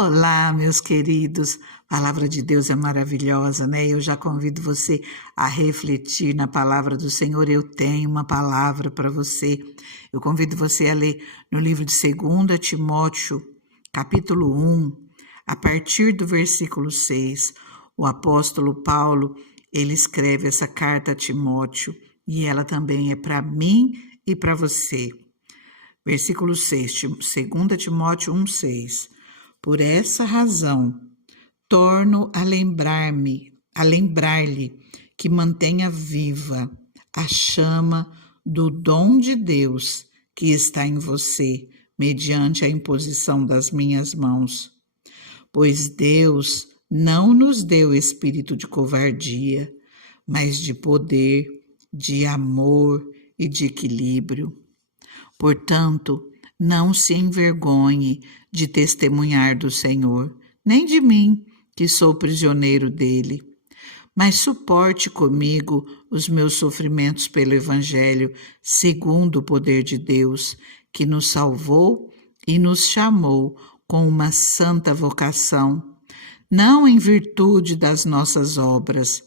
Olá, meus queridos. A palavra de Deus é maravilhosa, né? Eu já convido você a refletir na palavra do Senhor. Eu tenho uma palavra para você. Eu convido você a ler no livro de 2 Timóteo, capítulo 1, a partir do versículo 6. O apóstolo Paulo, ele escreve essa carta a Timóteo e ela também é para mim e para você. Versículo 6, 2 Timóteo 1, 6. Por essa razão, torno a lembrar-lhe que mantenha viva a chama do dom de Deus que está em você, mediante a imposição das minhas mãos. Pois Deus não nos deu espírito de covardia, mas de poder, de amor e de equilíbrio. Portanto, não se envergonhe de testemunhar do Senhor, nem de mim, que sou prisioneiro dele. Mas suporte comigo os meus sofrimentos pelo Evangelho, segundo o poder de Deus, que nos salvou e nos chamou com uma santa vocação, não em virtude das nossas obras,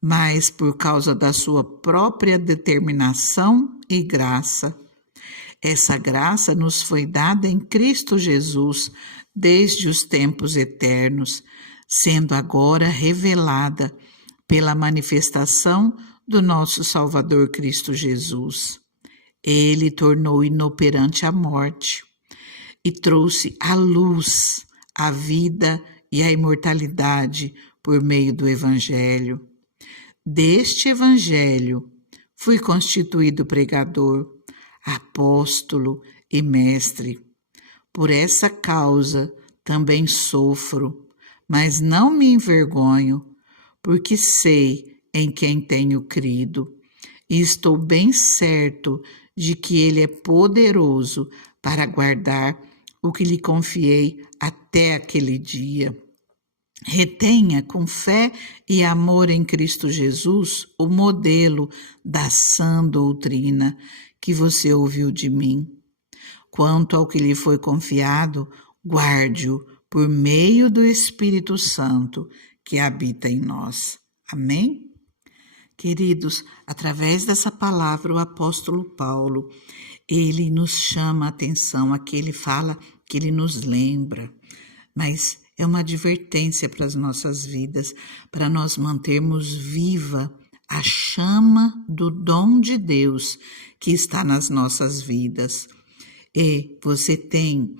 mas por causa da sua própria determinação e graça. Essa graça nos foi dada em Cristo Jesus desde os tempos eternos, sendo agora revelada pela manifestação do nosso Salvador Cristo Jesus. Ele tornou inoperante a morte e trouxe à luz a vida e a imortalidade por meio do Evangelho. Deste Evangelho fui constituído pregador, apóstolo e mestre. Por essa causa também sofro, mas não me envergonho, porque sei em quem tenho crido, e estou bem certo de que Ele é poderoso para guardar o que lhe confiei até aquele dia. Retenha com fé e amor em Cristo Jesus o modelo da sã doutrina que você ouviu de mim. Quanto ao que lhe foi confiado, guarde-o por meio do Espírito Santo que habita em nós. Amém? Queridos, através dessa palavra, o apóstolo Paulo, ele nos chama a atenção, aqui ele fala que ele nos lembra, mas é uma advertência para as nossas vidas, para nós mantermos viva a chama do dom de Deus que está nas nossas vidas. E você tem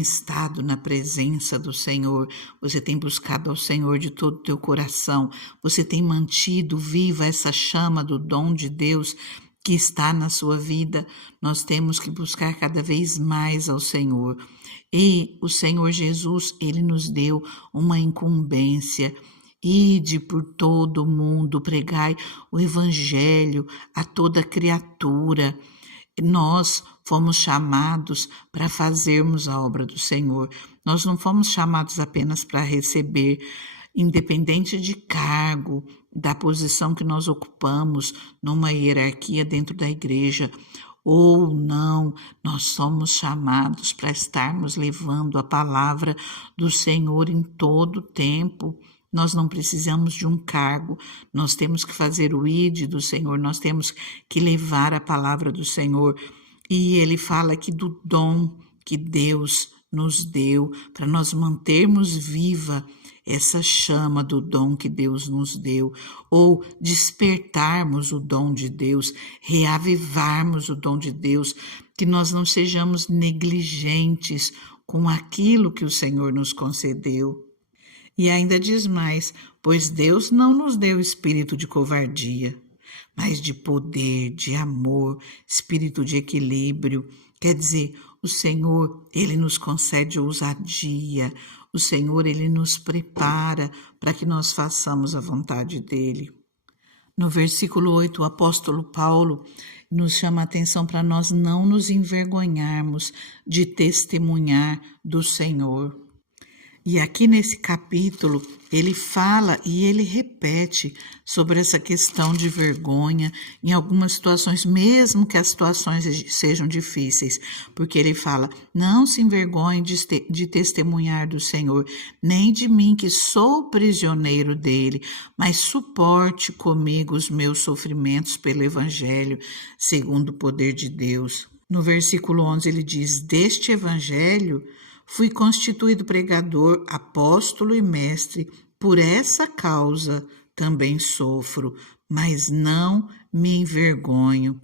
estado na presença do Senhor, você tem buscado ao Senhor de todo o teu coração, você tem mantido viva essa chama do dom de Deus que está na sua vida. Nós temos que buscar cada vez mais ao Senhor. E o Senhor Jesus, ele nos deu uma incumbência. Ide por todo o mundo, pregai o Evangelho a toda criatura. Nós fomos chamados para fazermos a obra do Senhor. Nós não fomos chamados apenas para receber, independente de cargo, da posição que nós ocupamos numa hierarquia dentro da igreja, ou não, nós somos chamados para estarmos levando a palavra do Senhor em todo o tempo. Nós não precisamos de um cargo, nós temos que fazer o ide do Senhor, nós temos que levar a palavra do Senhor. E ele fala aqui do dom que Deus nos deu, para nós mantermos viva essa chama do dom que Deus nos deu, ou despertarmos o dom de Deus, reavivarmos o dom de Deus, que nós não sejamos negligentes com aquilo que o Senhor nos concedeu. E ainda diz mais, pois Deus não nos deu espírito de covardia, mas de poder, de amor, espírito de equilíbrio. Quer dizer, o Senhor, ele nos concede ousadia, o Senhor, ele nos prepara para que nós façamos a vontade dele. No versículo 8, o apóstolo Paulo nos chama a atenção para nós não nos envergonharmos de testemunhar do Senhor. E aqui nesse capítulo, ele fala e ele repete sobre essa questão de vergonha em algumas situações, mesmo que as situações sejam difíceis, porque ele fala: não se envergonhe de testemunhar do Senhor, nem de mim que sou prisioneiro dele, mas suporte comigo os meus sofrimentos pelo Evangelho, segundo o poder de Deus. No versículo 11 ele diz: deste Evangelho fui constituído pregador, apóstolo e mestre. Por essa causa também sofro, mas não me envergonho,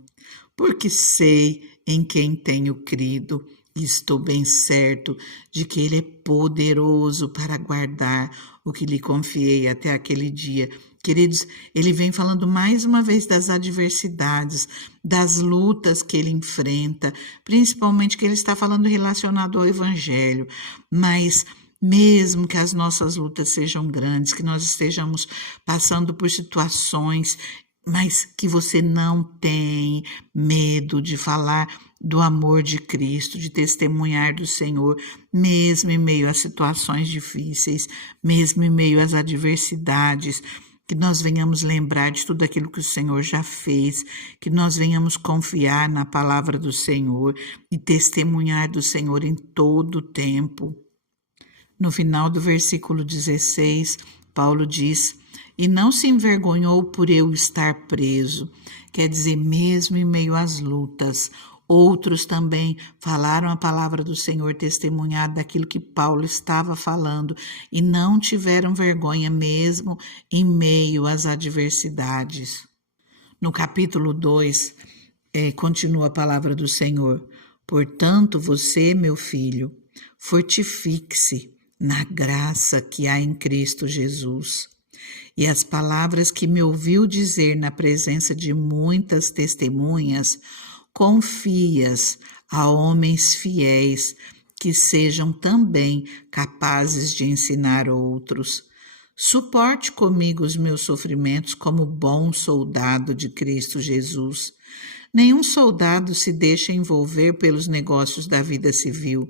porque sei em quem tenho crido e estou bem certo de que Ele é poderoso para guardar o que lhe confiei até aquele dia. Queridos, ele vem falando mais uma vez das adversidades, das lutas que ele enfrenta, principalmente que ele está falando relacionado ao Evangelho, mas mesmo que as nossas lutas sejam grandes, que nós estejamos passando por situações, mas que você não tem medo de falar do amor de Cristo, de testemunhar do Senhor, mesmo em meio a situações difíceis, mesmo em meio às adversidades, que nós venhamos lembrar de tudo aquilo que o Senhor já fez, que nós venhamos confiar na palavra do Senhor e testemunhar do Senhor em todo o tempo. No final do versículo 16, Paulo diz: e não se envergonhou por eu estar preso. Quer dizer, mesmo em meio às lutas, outros também falaram a palavra do Senhor, testemunhado daquilo que Paulo estava falando, e não tiveram vergonha mesmo em meio às adversidades. No capítulo 2, continua a palavra do Senhor: portanto, você, meu filho, fortifique-se na graça que há em Cristo Jesus. E as palavras que me ouviu dizer na presença de muitas testemunhas, confie-as a homens fiéis que sejam também capazes de ensinar outros. Suporte comigo os meus sofrimentos como bom soldado de Cristo Jesus. Nenhum soldado se deixa envolver pelos negócios da vida civil,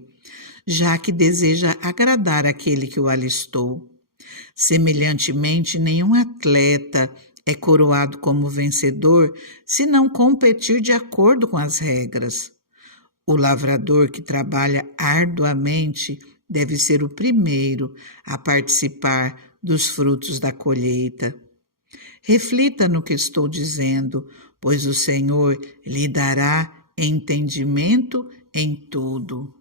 já que deseja agradar aquele que o alistou. Semelhantemente, nenhum atleta é coroado como vencedor se não competir de acordo com as regras. O lavrador que trabalha arduamente deve ser o primeiro a participar dos frutos da colheita. Reflita no que estou dizendo, pois o Senhor lhe dará entendimento em tudo.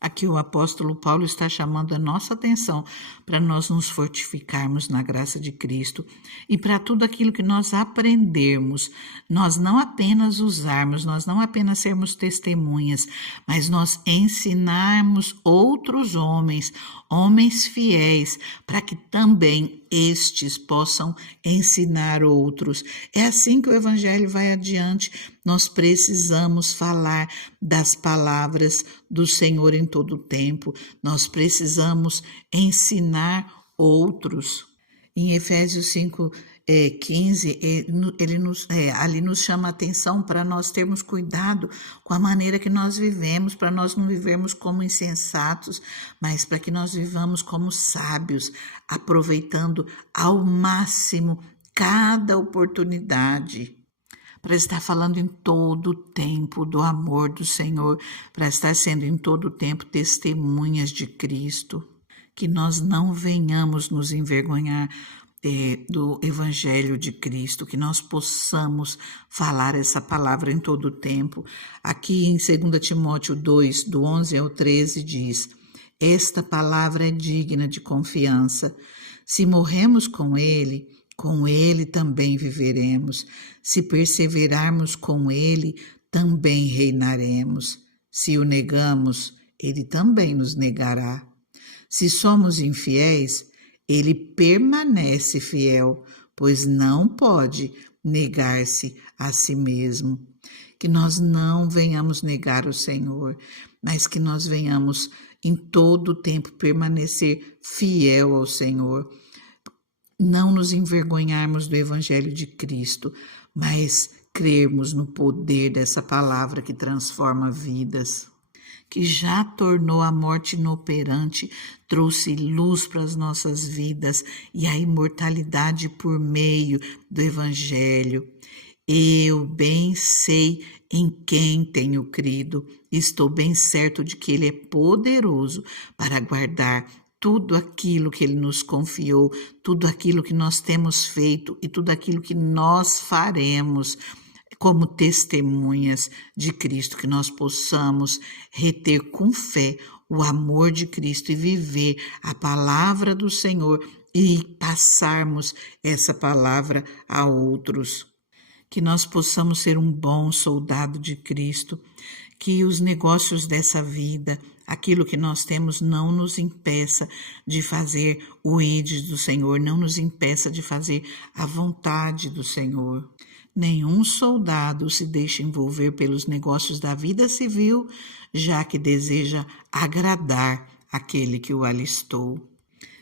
Aqui o apóstolo Paulo está chamando a nossa atenção para nós nos fortificarmos na graça de Cristo e para tudo aquilo que nós aprendermos, nós não apenas usarmos, nós não apenas sermos testemunhas, mas nós ensinarmos outros homens, homens fiéis, para que também estes possam ensinar outros. É assim que o Evangelho vai adiante. Nós precisamos falar das palavras do Senhor em todo o tempo. Nós precisamos ensinar outros. Em Efésios 5:15, ali nos chama a atenção para nós termos cuidado com a maneira que nós vivemos, para nós não vivermos como insensatos, mas para que nós vivamos como sábios, aproveitando ao máximo cada oportunidade, para estar falando em todo o tempo do amor do Senhor, para estar sendo em todo o tempo testemunhas de Cristo. Que nós não venhamos nos envergonhar do Evangelho de Cristo, que nós possamos falar essa palavra em todo o tempo. Aqui em 2 Timóteo 2, do 11 ao 13, diz: esta palavra é digna de confiança. Se morremos com ele também viveremos. Se perseverarmos com ele, também reinaremos. Se o negamos, ele também nos negará. Se somos infiéis, ele permanece fiel, pois não pode negar-se a si mesmo. Que nós não venhamos negar o Senhor, mas que nós venhamos em todo o tempo permanecer fiel ao Senhor. Não nos envergonharmos do Evangelho de Cristo, mas crermos no poder dessa palavra que transforma vidas. que já tornou a morte inoperante, trouxe luz para as nossas vidas e a imortalidade por meio do Evangelho. Eu bem sei em quem tenho crido, estou bem certo de que Ele é poderoso para guardar tudo aquilo que Ele nos confiou, tudo aquilo que nós temos feito e tudo aquilo que nós faremos como testemunhas de Cristo, que nós possamos reter com fé o amor de Cristo e viver a palavra do Senhor e passarmos essa palavra a outros. Que nós possamos ser um bom soldado de Cristo, que os negócios dessa vida, aquilo que nós temos, não nos impeça de fazer o ide do Senhor, não nos impeça de fazer a vontade do Senhor. Nenhum soldado se deixa envolver pelos negócios da vida civil, já que deseja agradar aquele que o alistou.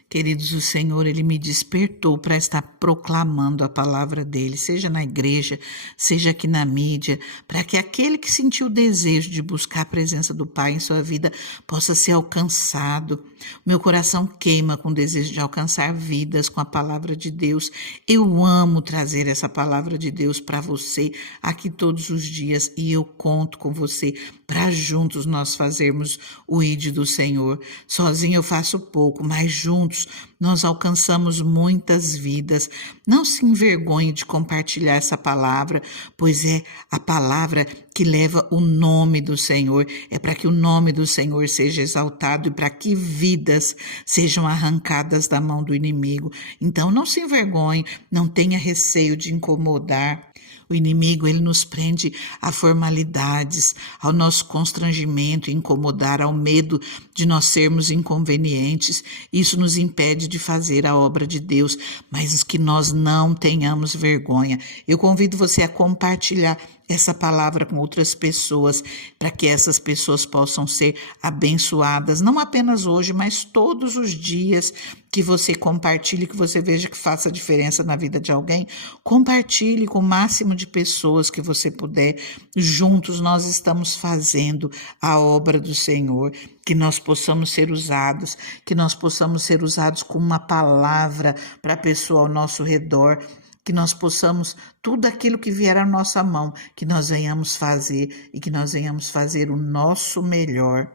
Queridos, o Senhor, Ele me despertou para estar proclamando a palavra dEle, seja na igreja, seja aqui na mídia, para que aquele que sentiu o desejo de buscar a presença do Pai em sua vida possa ser alcançado. Meu coração queima com o desejo de alcançar vidas com a palavra de Deus. Eu amo trazer essa palavra de Deus para você aqui todos os dias e eu conto com você para juntos nós fazermos o ide do Senhor. Sozinho eu faço pouco, mas juntos nós alcançamos muitas vidas. Não se envergonhe de compartilhar essa palavra, pois é a palavra que leva o nome do Senhor. É para que o nome do Senhor seja exaltado e para que vidas sejam arrancadas da mão do inimigo. Então não se envergonhe, não tenha receio de incomodar. O inimigo, ele nos prende a formalidades, ao nosso constrangimento, incomodar, ao medo de nós sermos inconvenientes. Isso nos impede de fazer a obra de Deus, mas que nós não tenhamos vergonha. Eu convido você a compartilhar essa palavra com outras pessoas, para que essas pessoas possam ser abençoadas, não apenas hoje, mas todos os dias que você compartilhe, que você veja que faça diferença na vida de alguém. Compartilhe com o máximo de pessoas que você puder. Juntos nós estamos fazendo a obra do Senhor, que nós possamos ser usados, que nós possamos ser usados com uma palavra para a pessoa ao nosso redor, que nós possamos, tudo aquilo que vier à nossa mão, que nós venhamos fazer e que nós venhamos fazer o nosso melhor.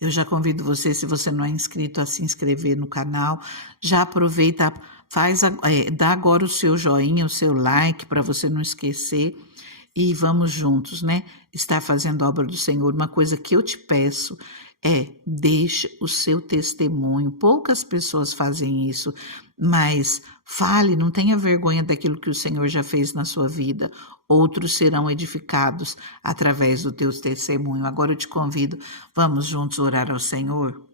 Eu já convido você, se você não é inscrito, a se inscrever no canal. Já aproveita, dá agora o seu joinha, o seu like, para você não esquecer. E vamos juntos, né? Estar fazendo a obra do Senhor. Uma coisa que eu te peço deixe o seu testemunho. Poucas pessoas fazem isso, mas fale, não tenha vergonha daquilo que o Senhor já fez na sua vida. Outros serão edificados através do teu testemunho. Agora eu te convido, vamos juntos orar ao Senhor?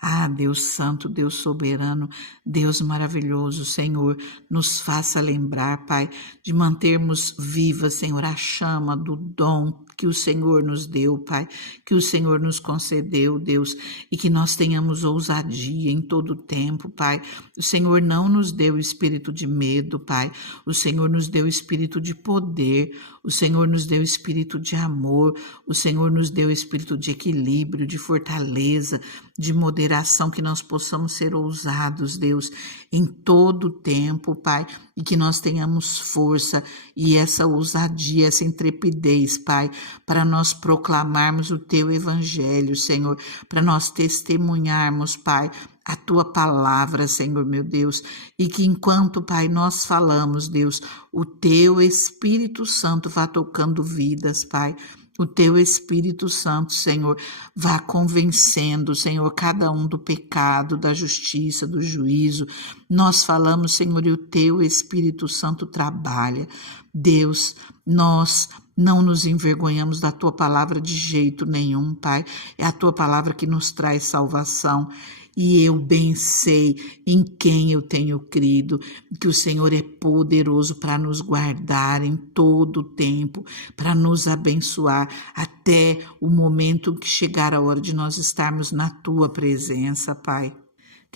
Ah, Deus Santo, Deus Soberano, Deus maravilhoso, Senhor, nos faça lembrar, Pai, de mantermos viva, Senhor, a chama do dom que o Senhor nos deu, Pai, que o Senhor nos concedeu, Deus, e que nós tenhamos ousadia em todo o tempo, Pai. O Senhor não nos deu espírito de medo, Pai, o Senhor nos deu espírito de poder, o Senhor nos deu espírito de amor, o Senhor nos deu espírito de equilíbrio, de fortaleza, de moderação, que nós possamos ser ousados, Deus, em todo o tempo, Pai, e que nós tenhamos força e essa ousadia, essa intrepidez, Pai, para nós proclamarmos o Teu Evangelho, Senhor, para nós testemunharmos, Pai, a Tua palavra, Senhor, meu Deus, e que enquanto, Pai, nós falamos, Deus, o Teu Espírito Santo vá tocando vidas, Pai. O Teu Espírito Santo, Senhor, vá convencendo, Senhor, cada um do pecado, da justiça, do juízo. Nós falamos, Senhor, e o Teu Espírito Santo trabalha. Deus, nós não nos envergonhamos da Tua palavra de jeito nenhum, Pai. É a Tua palavra que nos traz salvação. E eu bem sei em quem eu tenho crido, que o Senhor é poderoso para nos guardar em todo o tempo, para nos abençoar até o momento que chegar a hora de nós estarmos na Tua presença, Pai.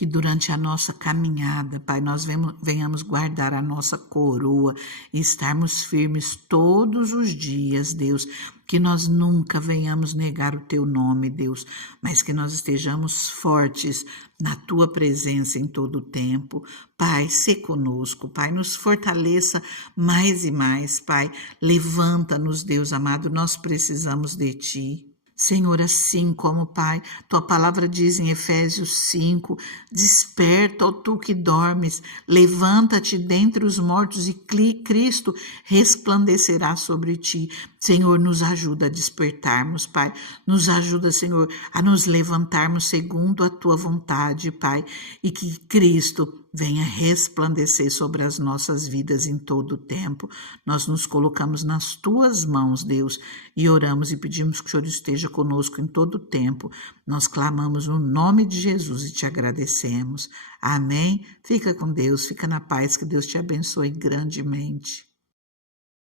que durante a nossa caminhada, Pai, nós venhamos guardar a nossa coroa e estarmos firmes todos os dias, Deus, que nós nunca venhamos negar o Teu nome, Deus, mas que nós estejamos fortes na Tua presença em todo o tempo. Pai, sê conosco, Pai, nos fortaleça mais e mais, Pai, levanta-nos, Deus amado, nós precisamos de Ti. Senhor, assim como, Pai, Tua palavra diz em Efésios 5, desperta, ó Tu que dormes, levanta-te dentre os mortos e Cristo resplandecerá sobre ti. Senhor, nos ajuda a despertarmos, Pai, nos ajuda, Senhor, a nos levantarmos segundo a Tua vontade, Pai, e que Cristo venha resplandecer sobre as nossas vidas em todo o tempo. Nós nos colocamos nas Tuas mãos, Deus, e oramos e pedimos que o Senhor esteja conosco em todo o tempo. Nós clamamos no nome de Jesus e te agradecemos. Amém? Fica com Deus, fica na paz, que Deus te abençoe grandemente.